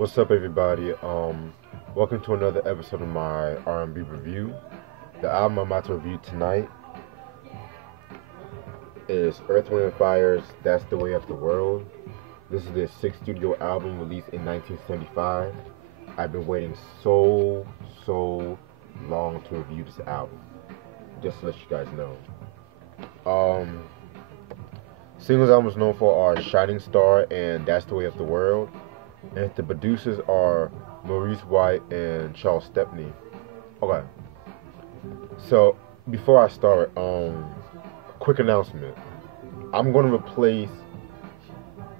What's up, everybody? Welcome to another episode of my R&B review. The album I'm about to review tonight is Earth, Wind & Fire's "That's the Way of the World." This is their sixth studio album released in 1975. I've been waiting so long to review this album. Just to let you guys know. Singles album is known for are "Shining Star" and "That's the Way of the World." And the producers are Maurice White and Charles Stepney. Okay. So before I start, quick announcement. I'm gonna replace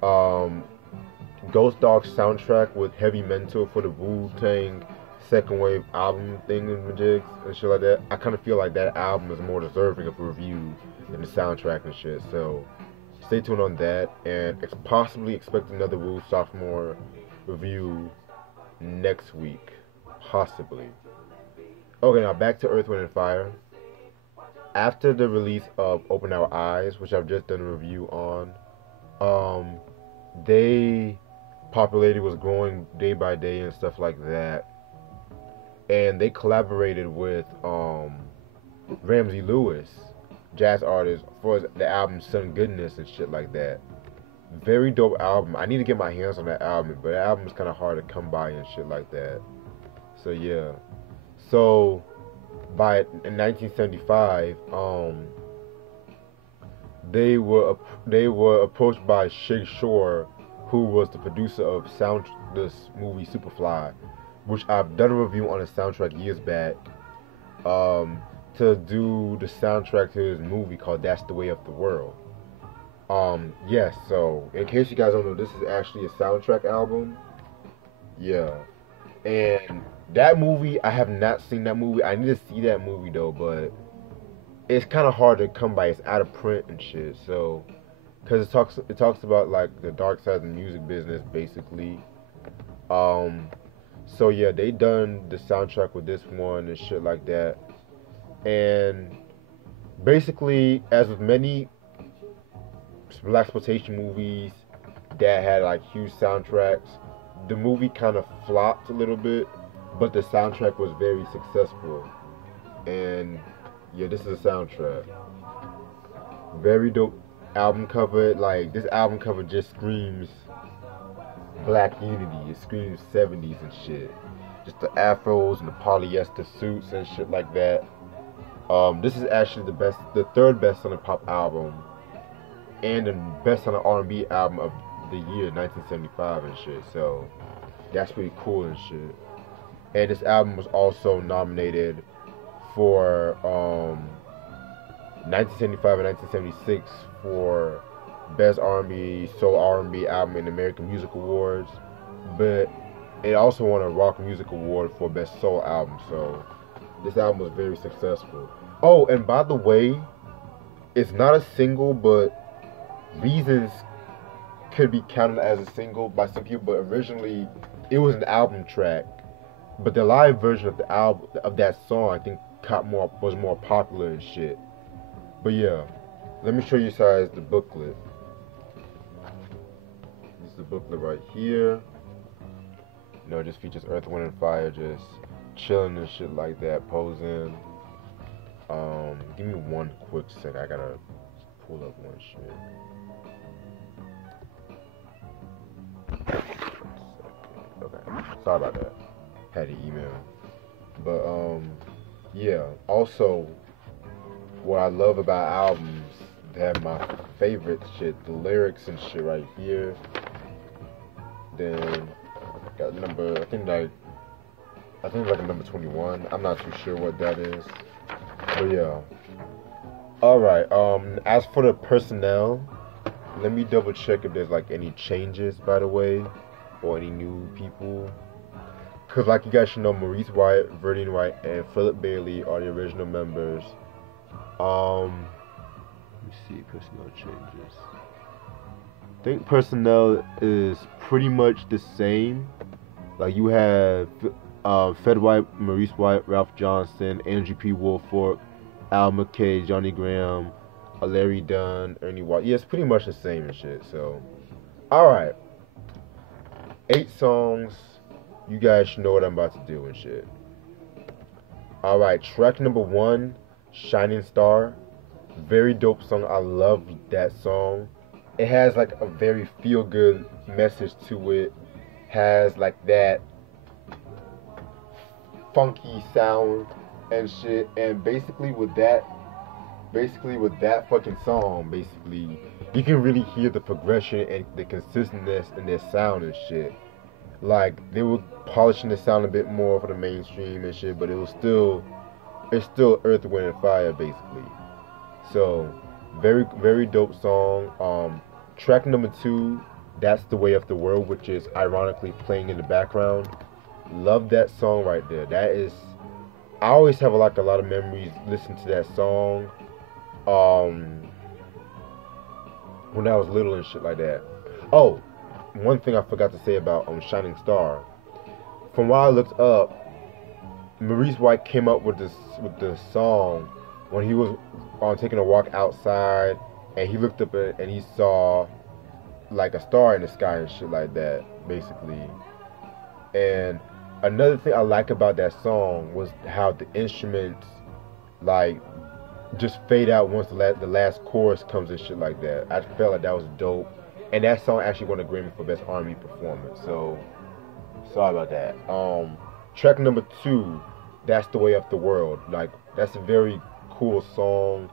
Ghost Dog's soundtrack with Heavy Mental for the Wu-Tang second wave album thingamajigs and shit like that. I kinda feel like that album is more deserving of a review than the soundtrack and shit. So stay tuned on that, and possibly expect another Wu sophomore review next week, possibly. Okay, now back to Earth, Wind & Fire. After the release of Open Our Eyes, which I've just done a review on, they popularity was growing day by day and stuff like that, and they collaborated with Ramsey Lewis, jazz artist, for the album Sun Goodness and shit like that. Very dope album. I need to get my hands on that album, but that album is kind of hard to come by and shit like that. So yeah. So in 1975, they were approached by Shig Shore, who was the producer of this movie Superfly, which I've done a review on the soundtrack years back. To do the soundtrack to his movie called "That's the Way of the World." Yes, so in case you guys don't know, this is actually a soundtrack album. Yeah. And that movie, I have not seen that movie. I need to see that movie though, but it's kind of hard to come by. It's out of print and shit. So, cause it talks about like the dark side of the music business basically. So yeah, they done the soundtrack with this one and shit like that. And basically, as with many blaxploitation movies that had like huge soundtracks, the movie kind of flopped a little bit, but the soundtrack was very successful. And yeah, this is a soundtrack. Very dope album cover. Like, this album cover just screams black unity. It screams 70s and shit. Just the afros and the polyester suits and shit like that. This is actually the third best-selling pop album, and the best-selling R&B album of the year 1975 and shit. So that's pretty cool and shit. And this album was also nominated for 1975 and 1976 for Best R&B Soul R&B Album in the American Music Awards, but it also won a Rock Music Award for Best Soul Album. So this album was very successful. Oh, and by the way, it's not a single, but Reasons could be counted as a single by some people, but originally it was an album track. But the live version of the album of that song, I think, was more popular and shit. But yeah, let me show you guys the booklet. This is the booklet right here. You know, it just features Earth, Wind & Fire just chilling and shit like that, posing. Give me one quick sec. I gotta pull up one shit. Okay, sorry about that. Had an email. But yeah. Also, what I love about albums, they have my favorite shit, the lyrics and shit right here. Then got number, I think like a number 21. I'm not too sure what that is. But yeah. Alright, as for the personnel, let me double check if there's like any changes, by the way, or any new people. Cause like you guys should know, Maurice White, Verdine White, and Philip Bailey are the original members. Let me see, personnel changes. I think personnel is pretty much the same. Like, you have Fed White, Maurice White, Ralph Johnson, Andrew P. Woolfolk, Al McKay, Johnny Graham, Larry Dunn, Ernie White. Yeah, it's pretty much the same and shit. So, all right. 8 songs. You guys should know what I'm about to do and shit. Alright, track number 1, Shining Star. Very dope song. I love that song. It has like a very feel good message to it. Has like that funky sound and shit. And basically with that fucking song, basically you can really hear the progression and the consistentness in their sound and shit. Like they were polishing the sound a bit more for the mainstream and shit, but it's still Earth, Wind and Fire basically. So very very dope song. Track number 2, That's the Way of the World, which is ironically playing in the background. Love that song right there. That is, I always have like a lot of memories listening to that song. When I was little and shit like that. Oh, one thing I forgot to say about Shining Star. From what I looked up, Maurice White came up with the song when he was taking a walk outside, and he looked up and he saw like a star in the sky and shit like that, basically. And another thing I like about that song was how the instruments like just fade out once the last chorus comes and shit like that. I felt like that was dope, and that song actually won a Grammy for Best R&B Performance. So sorry about that. Track number 2, That's the Way of the World. Like that's a very cool song,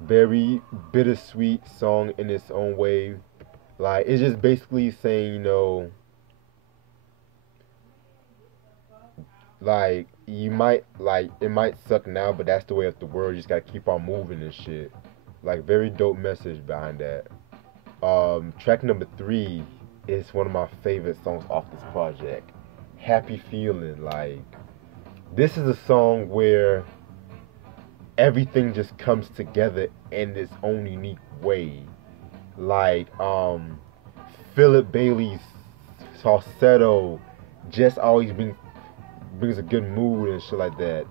very bittersweet song in its own way. Like it's just basically saying, you know, like you might like it might suck now, but that's the way of the world. You just gotta keep on moving and shit. Like very dope message behind that. Track number 3 is one of my favorite songs off this project. Happy Feeling. Like this is a song where everything just comes together in its own unique way. Like Philip Bailey's falsetto just always brings a good mood and shit like that.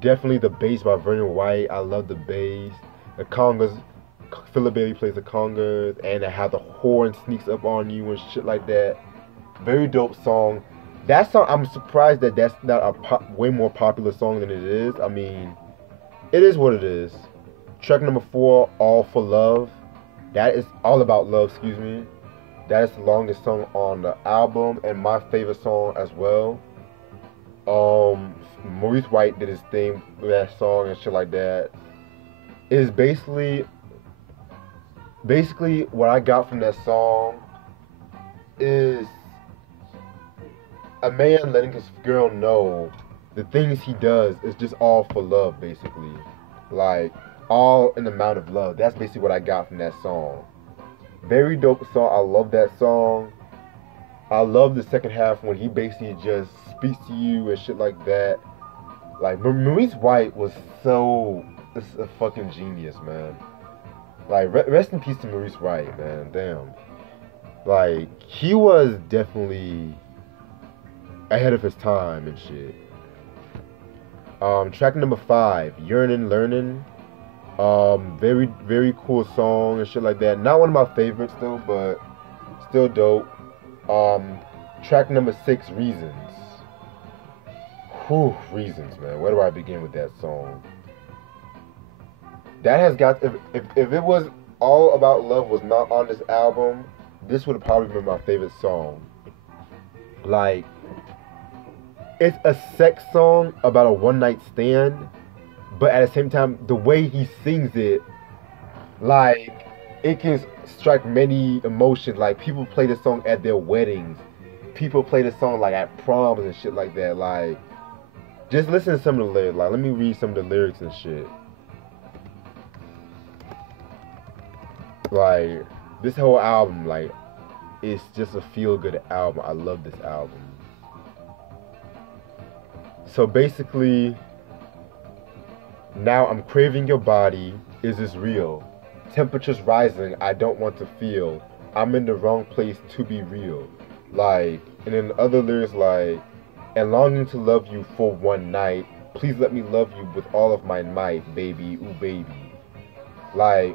Definitely the bass by Vernon White. I love the bass. The congas, Philip Bailey plays the congas, and how the horn sneaks up on you and shit like that. Very dope song. That song, I'm surprised that that's not a way more popular song than it is. I mean, it is what it is. Track number 4, All for Love. That is all about love, excuse me. That is the longest song on the album and my favorite song as well. Maurice White did his thing with that song and shit like that. It is basically what I got from that song is a man letting his girl know the things he does is just all for love, basically. Like, all in the amount of love. That's basically what I got from that song. Very dope song. I love that song. I love the second half when he basically just speaks to you and shit like that. Like, Maurice White was a fucking genius, man. Like, rest in peace to Maurice White, man. Damn. Like, he was definitely ahead of his time and shit. Track number 5, Yearning Learning. Very, very cool song and shit like that. Not one of my favorites though, but still dope. Track number 6, Reasons. Whew, Reasons, man. Where do I begin with that song? That has got, if it was All About Love was not on this album, this would have probably been my favorite song. Like, it's a sex song about a one night stand, but at the same time, the way he sings it, like, it can strike many emotions. Like, people play this song at their weddings. People play this song, like, at proms and shit like that. Like, just listen to some of the lyrics. Like, let me read some of the lyrics and shit. Like, this whole album, like, it's just a feel-good album. I love this album. So basically, now I'm craving your body. Is this real? Temperatures rising. I don't want to feel. I'm in the wrong place to be real. Like, and then other lyrics like, and longing to love you for one night. Please let me love you with all of my might, baby. Ooh, baby. Like,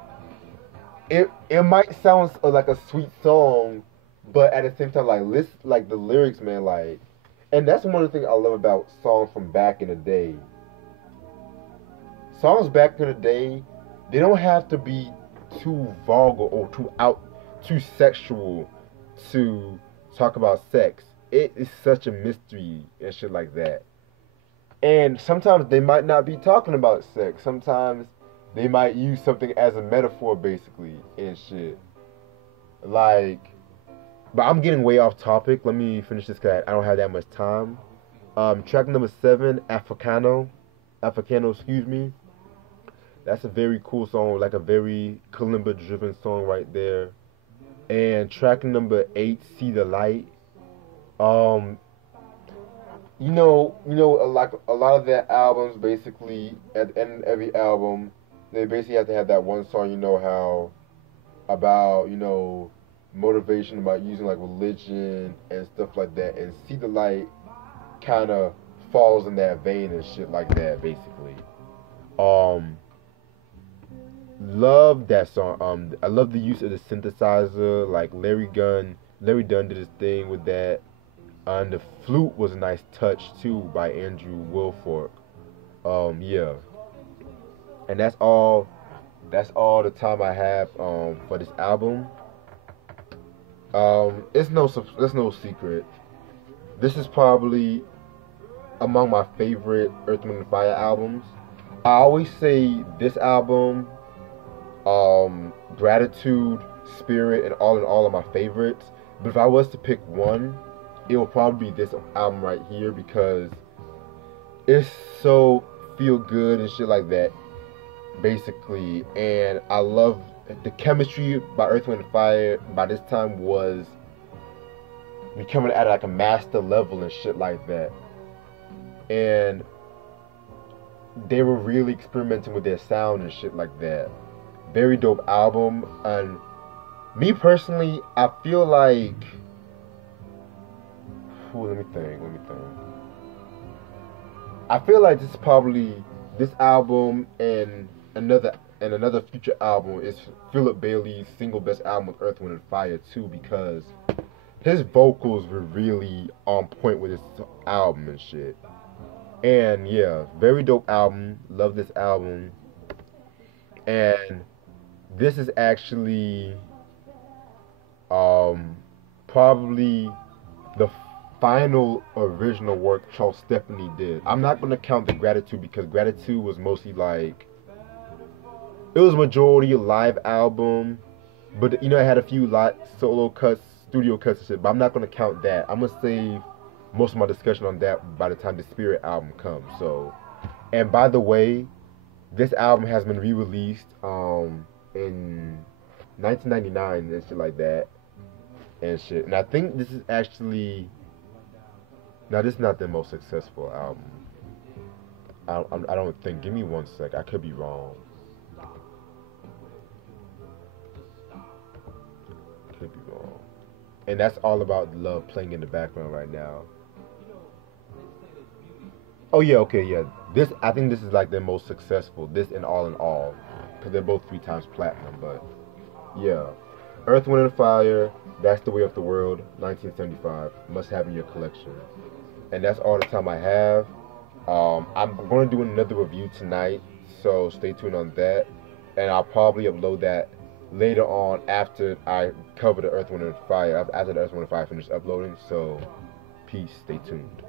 it might sound like a sweet song, but at the same time, like listen, like the lyrics, man, like, and that's one of the things I love about songs from back in the day. Songs back in the day, they don't have to be too vulgar or too sexual to talk about sex. It is such a mystery and shit like that. And sometimes they might not be talking about sex. Sometimes they might use something as a metaphor, basically, and shit. Like, but I'm getting way off topic. Let me finish this because I don't have that much time. Track number 7, Africano, excuse me. That's a very cool song, like a very kalimba-driven song right there. And track number 8, See the Light. Um, a lot of their albums basically at the end of every album, they basically have to have that one song. You know how about motivation about using like religion and stuff like that. And See the Light kind of falls in that vein and shit like that, basically. Um, Love that song. I love the use of the synthesizer. Like Larry Dunn did his thing with that. And the flute was a nice touch too by Andrew Wilfork. Yeah, and that's all. That's all the time I have for this album. It's no secret. This is probably among my favorite Earth, Wind and Fire albums. I always say this album, Gratitude, Spirit, and All in All are my favorites. But if I was to pick one, it will probably be this album right here because it's so feel good and shit like that, basically. And I love the chemistry by Earth, Wind and Fire. By this time was becoming at like a master level and shit like that. And they were really experimenting with their sound and shit like that. Very dope album. And me personally, I feel like, let me think. I feel like this is probably this album and another future album is Philip Bailey's single best album with Earth, Wind and Fire too, because his vocals were really on point with this album and shit. And yeah, very dope album. Love this album. And this is actually probably the final original work Charles Stepney did. I'm not gonna count the Gratitude because Gratitude was mostly like it was majority a live album, but it had a few solo cuts, studio cuts and shit. But I'm not gonna count that. I'm gonna save most of my discussion on that by the time the Spirit album comes. So, and by the way, this album has been re-released in 1999 and shit like that and shit. And I think this is actually this is not the most successful album. I don't think. Give me one sec. I could be wrong. Could be wrong. And that's All About Love playing in the background right now. Oh yeah, okay, yeah. I think this is like their most successful. This and All in All, because they're both 3 times platinum. But yeah, Earth, Wind and Fire. That's the Way of the World, 1975. Must have in your collection. And that's all the time I have. I'm going to do another review tonight, so stay tuned on that. And I'll probably upload that later on after I cover the Earth, Wind and Fire. After the Earth, Wind and Fire finish uploading. So, peace. Stay tuned.